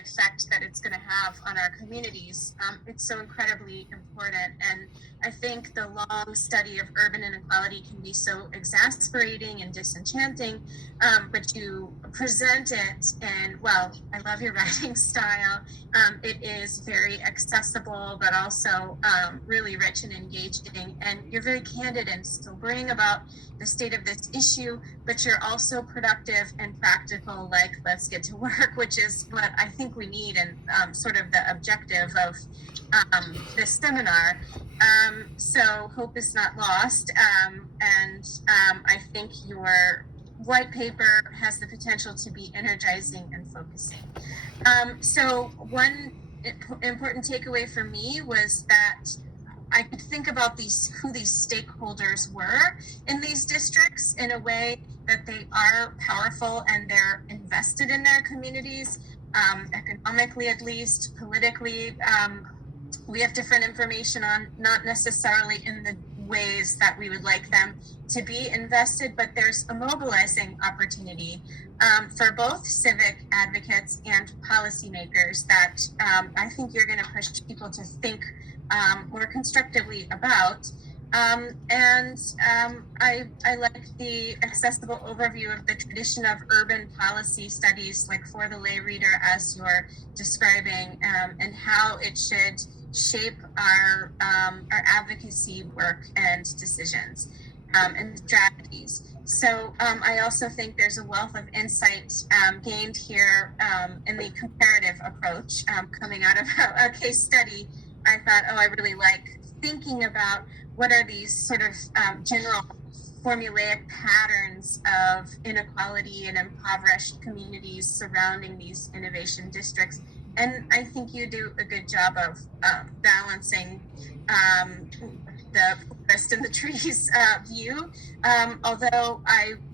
effect that it's going to have on our communities, it's so incredibly important. And I think the long study of urban inequality can be so exasperating and disenchanting, but you present it, and well, I love your writing style. It is very accessible, but also really rich and engaging, and you're very candid and sobering about the state of this issue, but you're also productive and practical, like let's get to work, which is what I think we need, and sort of the objective of this seminar. So hope is not lost, and I think your white paper has the potential to be energizing and focusing. So one important takeaway for me was that I could think about who these stakeholders were in these districts in a way that they are powerful and they're invested in their communities, economically at least, politically. We have different information on, not necessarily in the ways that we would like them to be invested, but there's a mobilizing opportunity for both civic advocates and policymakers that I think you're going to push people to think more constructively about. I like the accessible overview of the tradition of urban policy studies, like for the lay reader, as you're describing, and how it should shape our advocacy work and decisions and strategies. So I also think there's a wealth of insight gained here in the comparative approach coming out of a case study. I thought, I really like thinking about what are these sort of general formulaic patterns of inequality and impoverished communities surrounding these innovation districts. And I think you do a good job of balancing the forest and the trees view. Although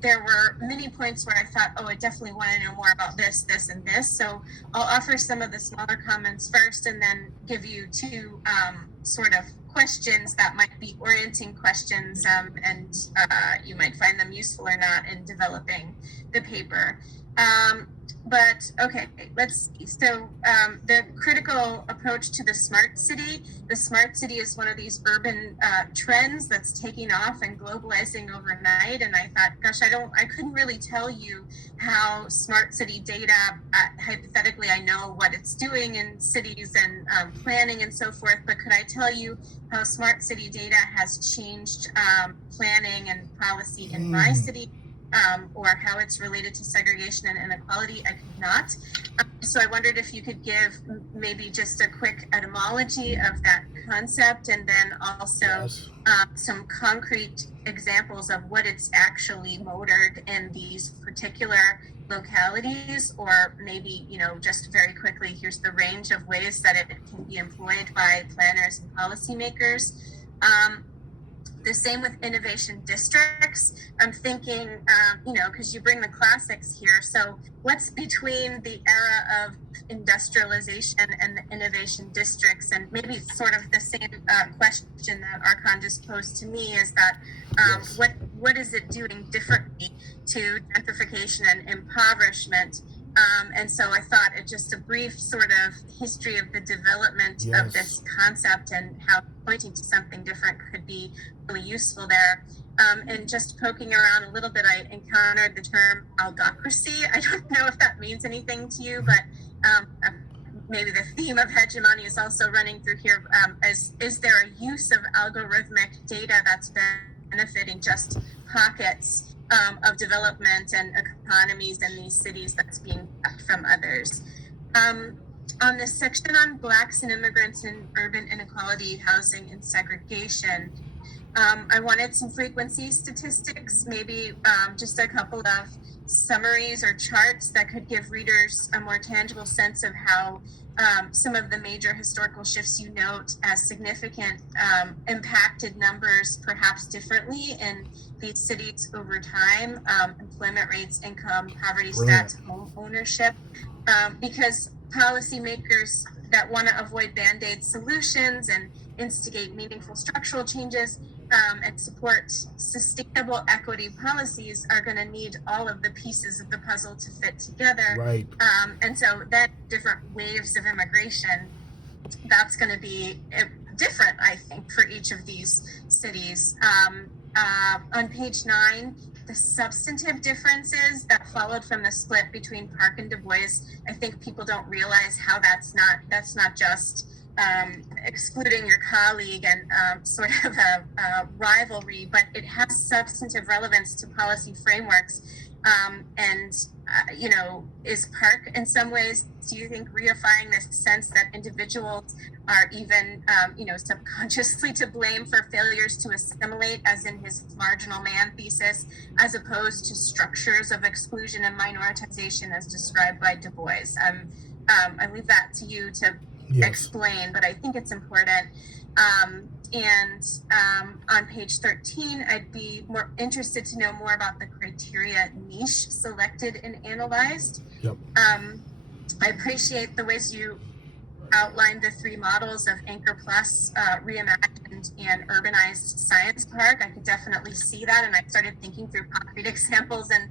there were many points where I thought, I definitely want to know more about this, this, and this. So I'll offer some of the smaller comments first, and then give you two sort of questions that might be orienting questions, and you might find them useful or not in developing the paper. But okay, let's see. So the critical approach to the smart city is one of these urban trends that's taking off and globalizing overnight. And I thought, gosh, I couldn't really tell you how smart city data, hypothetically, I know what it's doing in cities and planning and so forth, but could I tell you how smart city data has changed planning and policy in my city? Or how it's related to segregation and inequality? I could not. So I wondered if you could give maybe just a quick etymology of that concept, and then also some concrete examples of what it's actually motored in these particular localities, or maybe, just very quickly, here's the range of ways that it can be employed by planners and policymakers. The same with innovation districts. I'm thinking, because you bring the classics here. So what's between the era of industrialization and the innovation districts? And maybe sort of the same question that Archon just posed to me is that what is it doing differently to gentrification and impoverishment? And so I thought just a brief sort of history of the development of this concept and how pointing to something different could be really useful there. And just poking around a little bit, I encountered the term algocracy. I don't know if that means anything to you, but maybe the theme of hegemony is also running through here. Is there a use of algorithmic data that's benefiting just pockets of development and economies in these cities that's being kept from others? On this section on Blacks and immigrants in urban inequality, housing, and segregation, I wanted some frequency statistics, maybe just a couple of summaries or charts that could give readers a more tangible sense of how some of the major historical shifts you note as significant impacted numbers perhaps differently in these cities over time, employment rates, income, poverty stats, home ownership, because policymakers that want to avoid Band-Aid solutions and instigate meaningful structural changes and support sustainable equity policies are going to need all of the pieces of the puzzle to fit together. Right. And so that different waves of immigration, that's going to be different, I think, for each of these cities. On page 9, the substantive differences that followed from the split between Park and Du Bois, I think people don't realize how that's not just excluding your colleague and sort of a rivalry, but it has substantive relevance to policy frameworks. Is Park in some ways, do you think, reifying this sense that individuals are even, subconsciously to blame for failures to assimilate, as in his marginal man thesis, as opposed to structures of exclusion and minoritization as described by Du Bois? I leave that to you to explain, but I think it's important. On page 13, I'd be more interested to know more about the criteria niche selected and analyzed. Yep. I appreciate the ways you outlined the 3 models of Anchor Plus, Reimagined, and Urbanized Science Park. I could definitely see that, and I started thinking through concrete examples in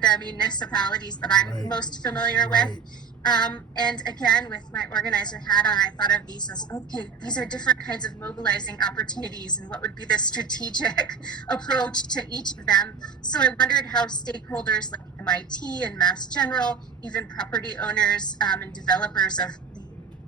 the municipalities that I'm most familiar with. And again, with my organizer hat on, I thought of these as, okay, these are different kinds of mobilizing opportunities, and what would be the strategic approach to each of them. So I wondered how stakeholders like MIT and Mass General, even property owners and developers of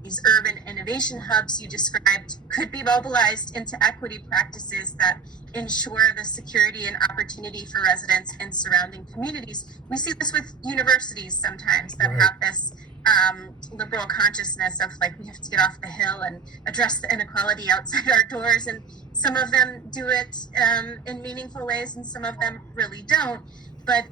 these urban innovation hubs you described, could be mobilized into equity practices that ensure the security and opportunity for residents in surrounding communities. We see this with universities sometimes that have this liberal consciousness of like, we have to get off the hill and address the inequality outside our doors, and some of them do it in meaningful ways and some of them really don't. But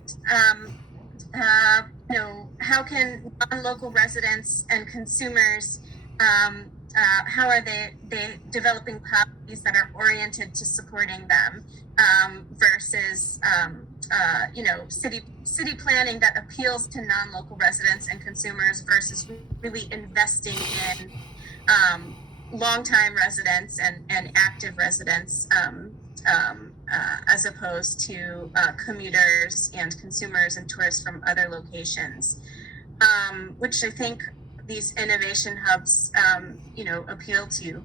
how can non-local residents and consumers, how are they developing policies that are oriented to supporting them versus city planning that appeals to non-local residents and consumers versus really investing in long-time residents and active residents as opposed to commuters and consumers and tourists from other locations, which I think these innovation hubs, appeal to.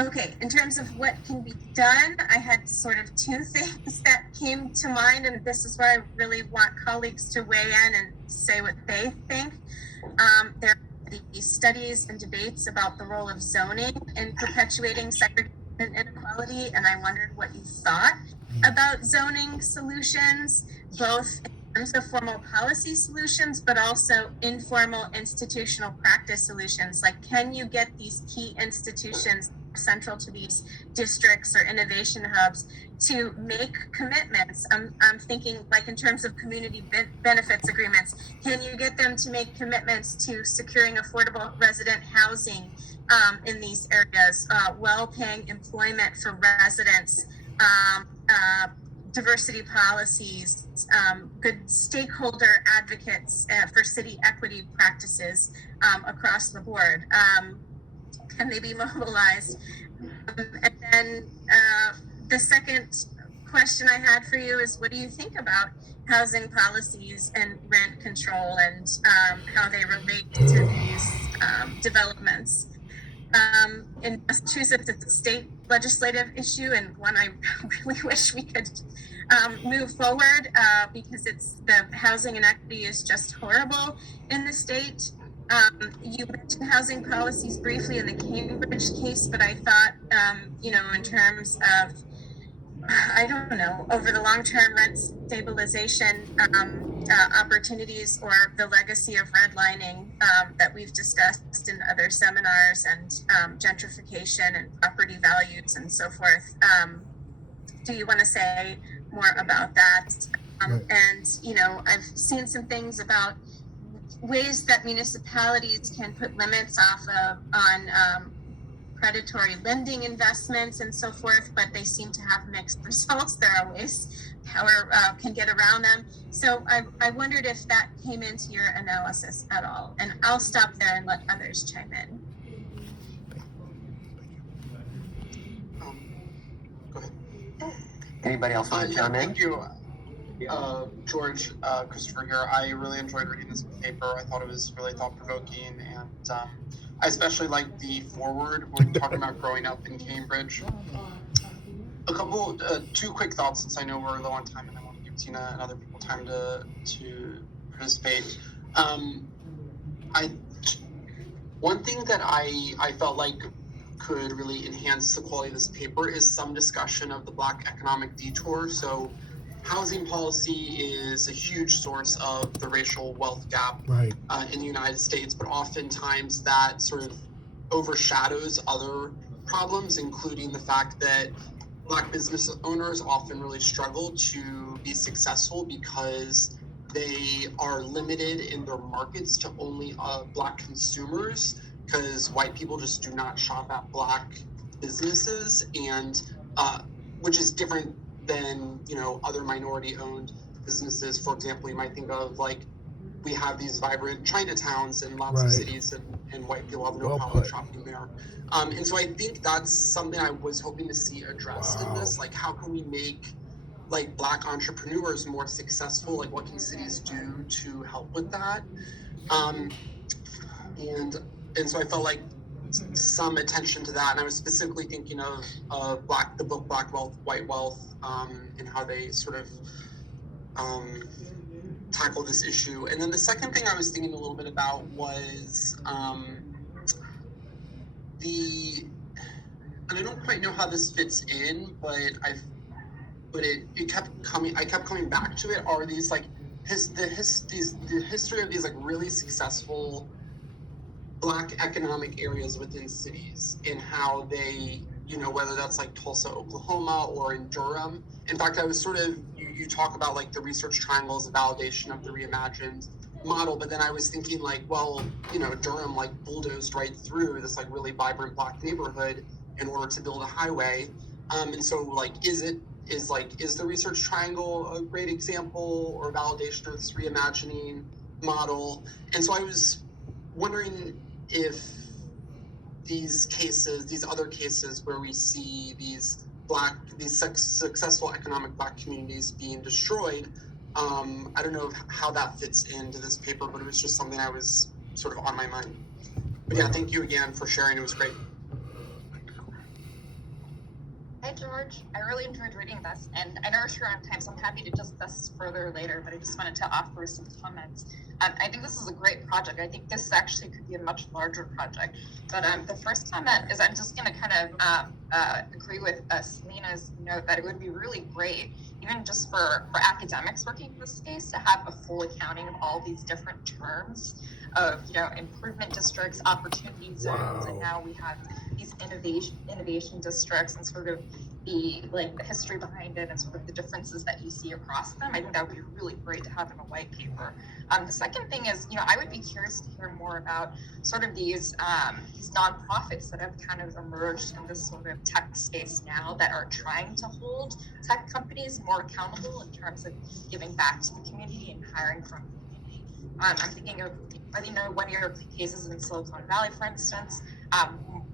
Okay, in terms of what can be done, I had sort of 2 things that came to mind, and this is where I really want colleagues to weigh in and say what they think. There are these studies and debates about the role of zoning in perpetuating segregation and inequality, and I wondered what you thought about zoning solutions, both in terms of formal policy solutions, but also informal institutional practice solutions. Like, can you get these key institutions central to these districts or innovation hubs to make commitments? I'm thinking like in terms of community benefits agreements. Can you get them to make commitments to securing affordable resident housing in these areas, well-paying employment for residents, diversity policies, good stakeholder advocates for city equity practices across the board? Can they be mobilized? And then the second question I had for you is, what do you think about housing policies and rent control and how they relate to these developments? In Massachusetts, it's a state legislative issue, and one I really wish we could move forward because the housing inequity is just horrible in the state. You mentioned housing policies briefly in the Cambridge case, but I thought, in terms of, over the long-term rent stabilization opportunities or the legacy of redlining that we've discussed in other seminars, and gentrification and property values and so forth. Do you want to say more about that? And, I've seen some things about ways that municipalities can put limits on predatory lending investments and so forth, but they seem to have mixed results. There are ways power can get around them. So I wondered if that came into your analysis at all. And I'll stop there and let others chime in. Go ahead. Anybody else want to chime in? Thank you. George, Christopher here. I really enjoyed reading this paper. I thought it was really thought-provoking, and I especially liked the foreword when talking about growing up in Cambridge. Two quick thoughts, since I know we're low on time and I want to give Tina and other people time to participate. One thing that I felt like could really enhance the quality of this paper is some discussion of the Black economic detour. So housing policy is a huge source of the racial wealth gap in the United States, but oftentimes that sort of overshadows other problems, including the fact that Black business owners often really struggle to be successful because they are limited in their markets to only Black consumers, because white people just do not shop at Black businesses, and which is different than other minority-owned businesses. For example, you might think of we have these vibrant Chinatowns in lots of cities, and white people have no problem shopping there. And so I think that's something I was hoping to see addressed in this. How can we make Black entrepreneurs more successful? What can cities do to help with that? And so I felt like some attention to that, and I was specifically thinking of the book Black Wealth, White Wealth, and how they sort of tackle this issue. And then the second thing I was thinking a little bit about was and I don't quite know how this fits in, but it kept coming. I kept coming back to it. Are these the history of these really successful Black economic areas within cities, and how they, whether that's Tulsa, Oklahoma, or in Durham. In fact, I was you talk about the research triangle as a validation of the reimagined model, but then I was thinking Durham bulldozed right through this really vibrant Black neighborhood in order to build a highway. And so is the research triangle a great example or validation of this reimagining model? And so I was wondering if these other cases where we see these successful economic Black communities being destroyed, I don't know how that fits into this paper, but it was just something I was sort of on my mind. But yeah, thank you again for sharing. It was great. Hi, George. I really enjoyed reading this, and I know we're short on time, so I'm happy to discuss this further later, but I just wanted to offer some comments. I think this is a great project. I think this actually could be a much larger project. But the first comment is I'm just going to kind of agree with Selena's note that it would be really great, even just for academics working in this space, to have a full accounting of all these different terms of improvement districts, opportunity zones, and now we have these innovation districts, and sort of the history behind it and sort of the differences that you see across them. I think that would be really great to have in a white paper. The second thing is, I would be curious to hear more about sort of these nonprofits that have kind of emerged in this sort of tech space now that are trying to hold tech companies more accountable in terms of giving back to the community and hiring from the community. I'm thinking of, one of your cases in Silicon Valley, for instance.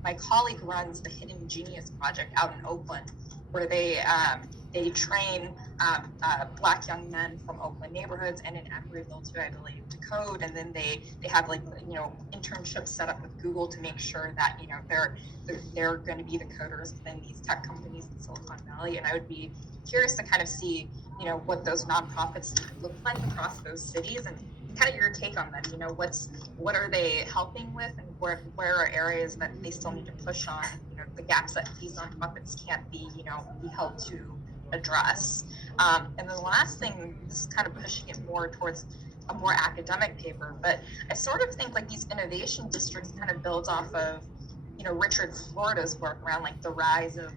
My colleague runs the Hidden Genius Project out in Oakland, where they train Black young men from Oakland neighborhoods and in Embryville too, I believe, to code, and then they have internships set up with Google to make sure that they're going to be the coders within these tech companies in Silicon Valley. And I would be curious to kind of see what those nonprofits look like across those cities, and kind of your take on them. What are they helping with, and where are areas that they still need to push on, the gaps that these nonprofits can't be held to address. And then the last thing, this is kind of pushing it more towards a more academic paper, but I sort of think these innovation districts kind of build off of Richard Florida's work around the rise of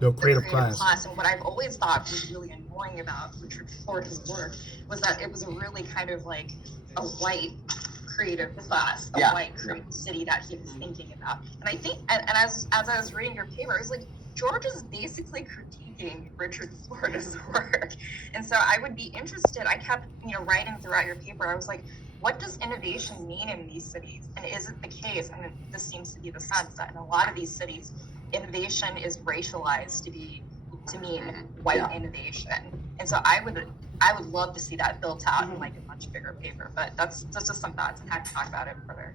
the creative class. And what I've always thought was really annoying about Richard Florida's work was that it was a really kind of a white creative class, a white creative city that he was thinking about. And I think, and as I was reading your paper, I was like, George is basically critiquing Richard Florida's work. And so I would be interested, I kept, writing throughout your paper, I was like, what does innovation mean in these cities? And is it the case, and this seems to be the sense, that in a lot of these cities, innovation is racialized to mean white innovation. And so I would I would love to see that built out in like a much bigger paper. But that's just some thoughts and happy to talk about it further.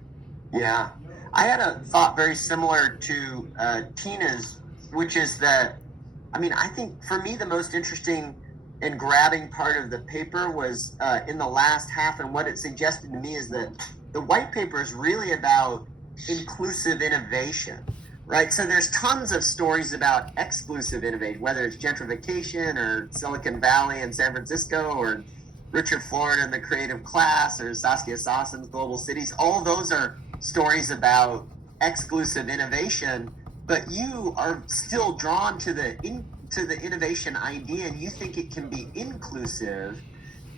Yeah, I had a thought very similar to Tina's, which is that, I mean, I think for me the most interesting and grabbing part of the paper was in the last half, and what it suggested to me is that the white paper is really about inclusive innovation, right? So there's tons of stories about exclusive innovation, whether it's gentrification or Silicon Valley and San Francisco or Richard Florida and the creative class or Saskia Sassen's global cities. All of those are stories about exclusive innovation, but you are still drawn to the innovation idea, and you think it can be inclusive.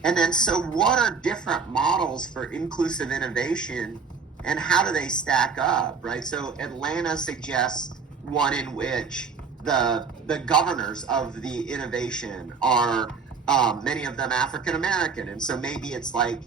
And then, so what are different models for inclusive innovation, and how do they stack up, right? So Atlanta suggests one in which the governors of the innovation are many of them African American, and so maybe it's like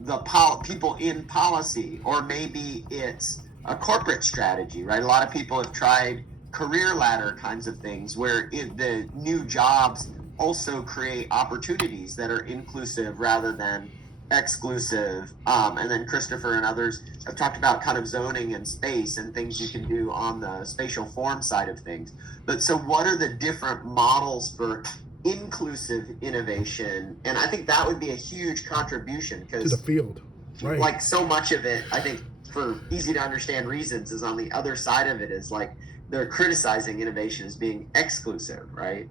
the people in policy, or maybe it's a corporate strategy, right? A lot of people have tried career ladder kinds of things where the new jobs also create opportunities that are inclusive rather than exclusive. And then Christopher and others have talked about kind of zoning and space and things you can do on the spatial form side of things. But so what are the different models for inclusive innovation? And I think that would be a huge contribution, because to the field, right? Like so much of it, I think for easy to understand reasons, is on the other side of it is like they're criticizing innovation as being exclusive, right?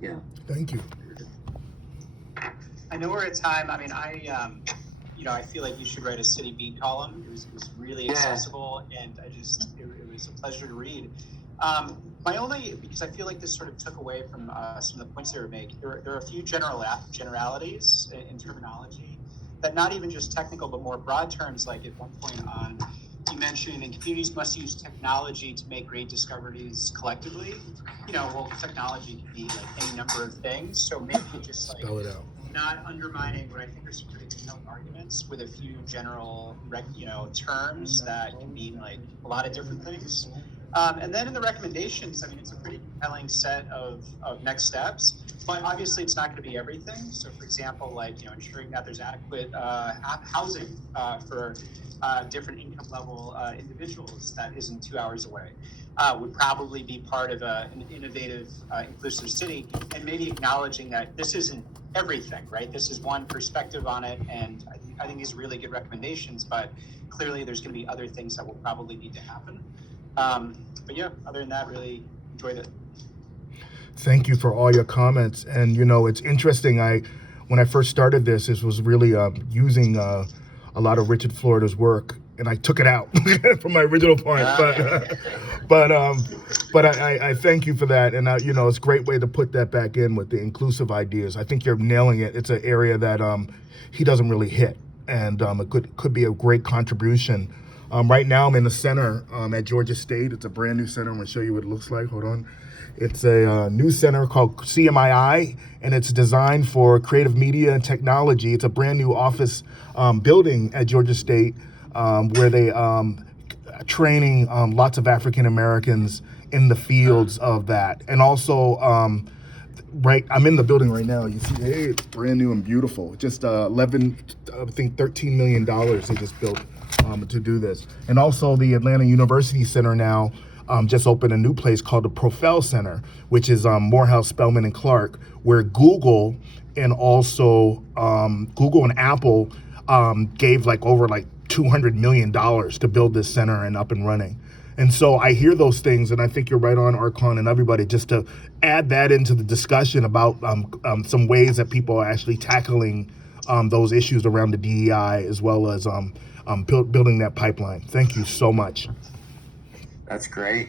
Yeah. Thank you. I know we're at time. I mean, I feel like you should write a City Beat column. It was really accessible, and it was a pleasure to read. Because I feel like this sort of took away from some of the points they were making. There are a few generalities in terminology that not even just technical, but more broad terms. Like at one point you mentioned, and communities must use technology to make great discoveries collectively. Well, technology can be like any number of things. So maybe just like spell it out. Not undermining what I think are some pretty compelling arguments with a few general, terms that can mean like a lot of different things. And then in the recommendations, I mean, it's a pretty compelling set of next steps, but obviously it's not going to be everything. So for example, like, ensuring that there's adequate housing for different income level individuals that isn't 2 hours away would probably be part of an innovative, inclusive city, and maybe acknowledging that this isn't everything, right? This is one perspective on it, and I think these are really good recommendations, but clearly there's going to be other things that will probably need to happen. But yeah, other than that, really enjoyed it. Thank you for all your comments. And it's interesting. When I first started this was really using a lot of Richard Florida's work, and I took it out from my original point. But I thank you for that. And it's a great way to put that back in with the inclusive ideas. I think you're nailing it. It's an area that he doesn't really hit, and it could be a great contribution. Right now I'm in the center at Georgia State. It's a brand new center. I'm going to show you what it looks like. Hold on. It's a new center called CMII, and it's designed for creative media and technology. It's a brand new office building at Georgia State where they training lots of African Americans in the fields of that. And also, right, I'm in the building right now. You see, hey, it's brand new and beautiful. Just $13 million they just built to do this. And also the Atlanta University Center now just opened a new place called the Profel Center, which is Morehouse, Spelman, and Clark, where Google and Apple gave over $200 million to build this center and up and running. And so I hear those things, and I think you're right on, Archon, and everybody, just to add that into the discussion about some ways that people are actually tackling those issues around the DEI, as well as building that pipeline. Thank you so much. That's great.